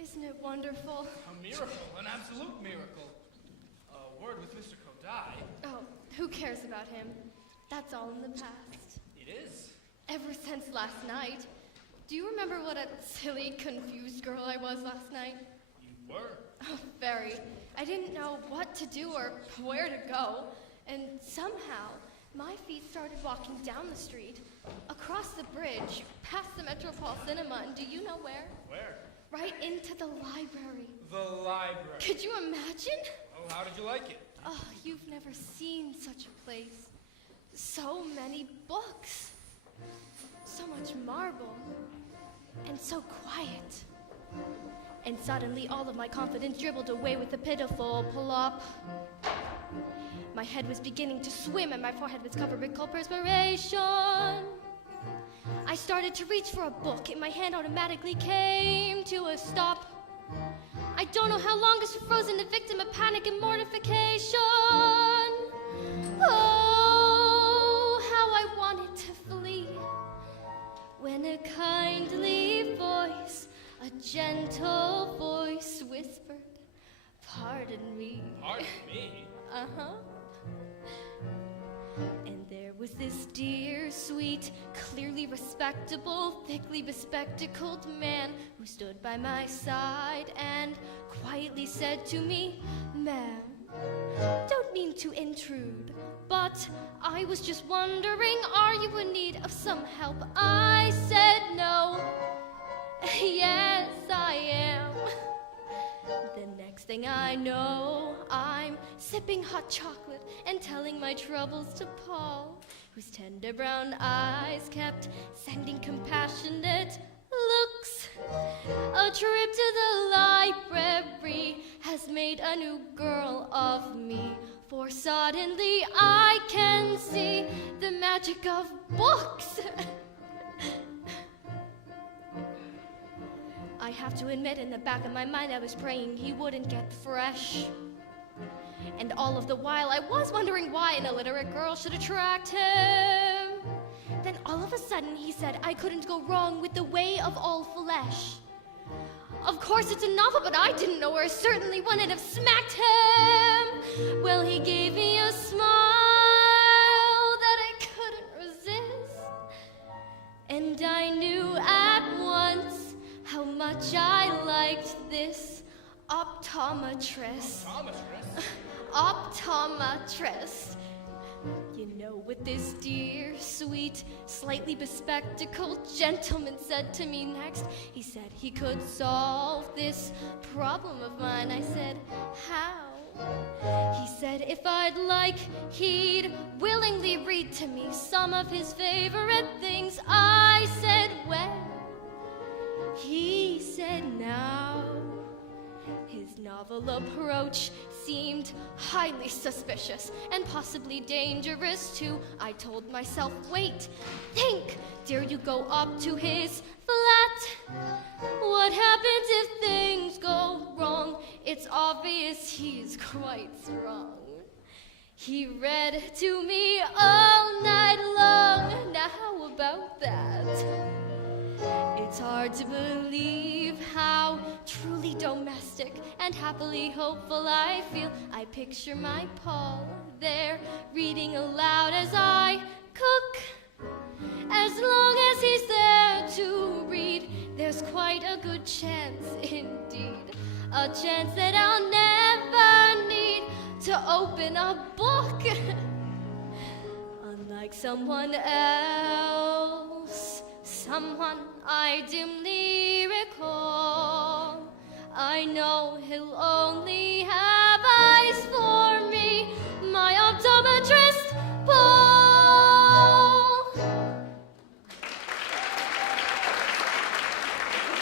Isn't it wonderful? A miracle, an absolute miracle. A word with Mr. Kodai. Oh, who cares about him? That's all in the past. It is. Ever since last night. Do you remember what a silly, confused girl I was last night? You were. Oh, very. I didn't know what to do or where to go. And somehow, my feet started walking down the street, across the bridge, past the Metropole Cinema, and do you know where? Where? Right into the library. The library. Could you imagine? Oh, how did you like it? Oh, you've never seen such a place. So many books. So much marble. And so quiet. And suddenly all of my confidence dribbled away with a pitiful plop. My head was beginning to swim and my forehead was covered with cold perspiration. I started to reach for a book and my hand automatically came to a stop. I don't know how long I was frozen, a victim of panic and mortification. Oh, how I wanted to flee. When a kindly voice, a gentle voice whispered, "Pardon me." Pardon me? Uh-huh. And there was this dear, sweet, clearly respectable, thickly bespectacled man who stood by my side and quietly said to me, "Ma'am, don't mean to intrude, but I was just wondering, are you in need of some help?" I said no. Yes, I am. The next thing I know, I'm sipping hot chocolate and telling my troubles to Paul, whose tender brown eyes kept sending compassionate looks. A trip to the library has made a new girl of me, for suddenly I can see the magic of books. I have to admit, in the back of my mind, I was praying he wouldn't get fresh. And all of the while, I was wondering why an illiterate girl should attract him. Then all of a sudden, he said I couldn't go wrong with The Way of All Flesh. Of course, it's a novel, but I didn't know, or I certainly wouldn't have smacked him. Well, he gave me a smile that I couldn't resist. And I knew at once how much I liked this optometrist. Optometrist? Optometrist. You know what this dear, sweet, slightly bespectacled gentleman said to me next? He said he could solve this problem of mine. I said, how? He said if I'd like, he'd willingly read to me some of his favorite things. I said, when? He said, now. His novel approach seemed highly suspicious and possibly dangerous too. I told myself, wait, think, dare you go up to his flat? What happens if things go wrong? It's obvious he's quite strong. He read to me all night long. Now how about that? It's hard to believe how truly domestic and happily hopeful I feel. I picture my Paul there reading aloud as I cook. As long as he's there to read, there's quite a good chance indeed. A chance that I'll never need to open a book. Unlike someone else, someone I dimly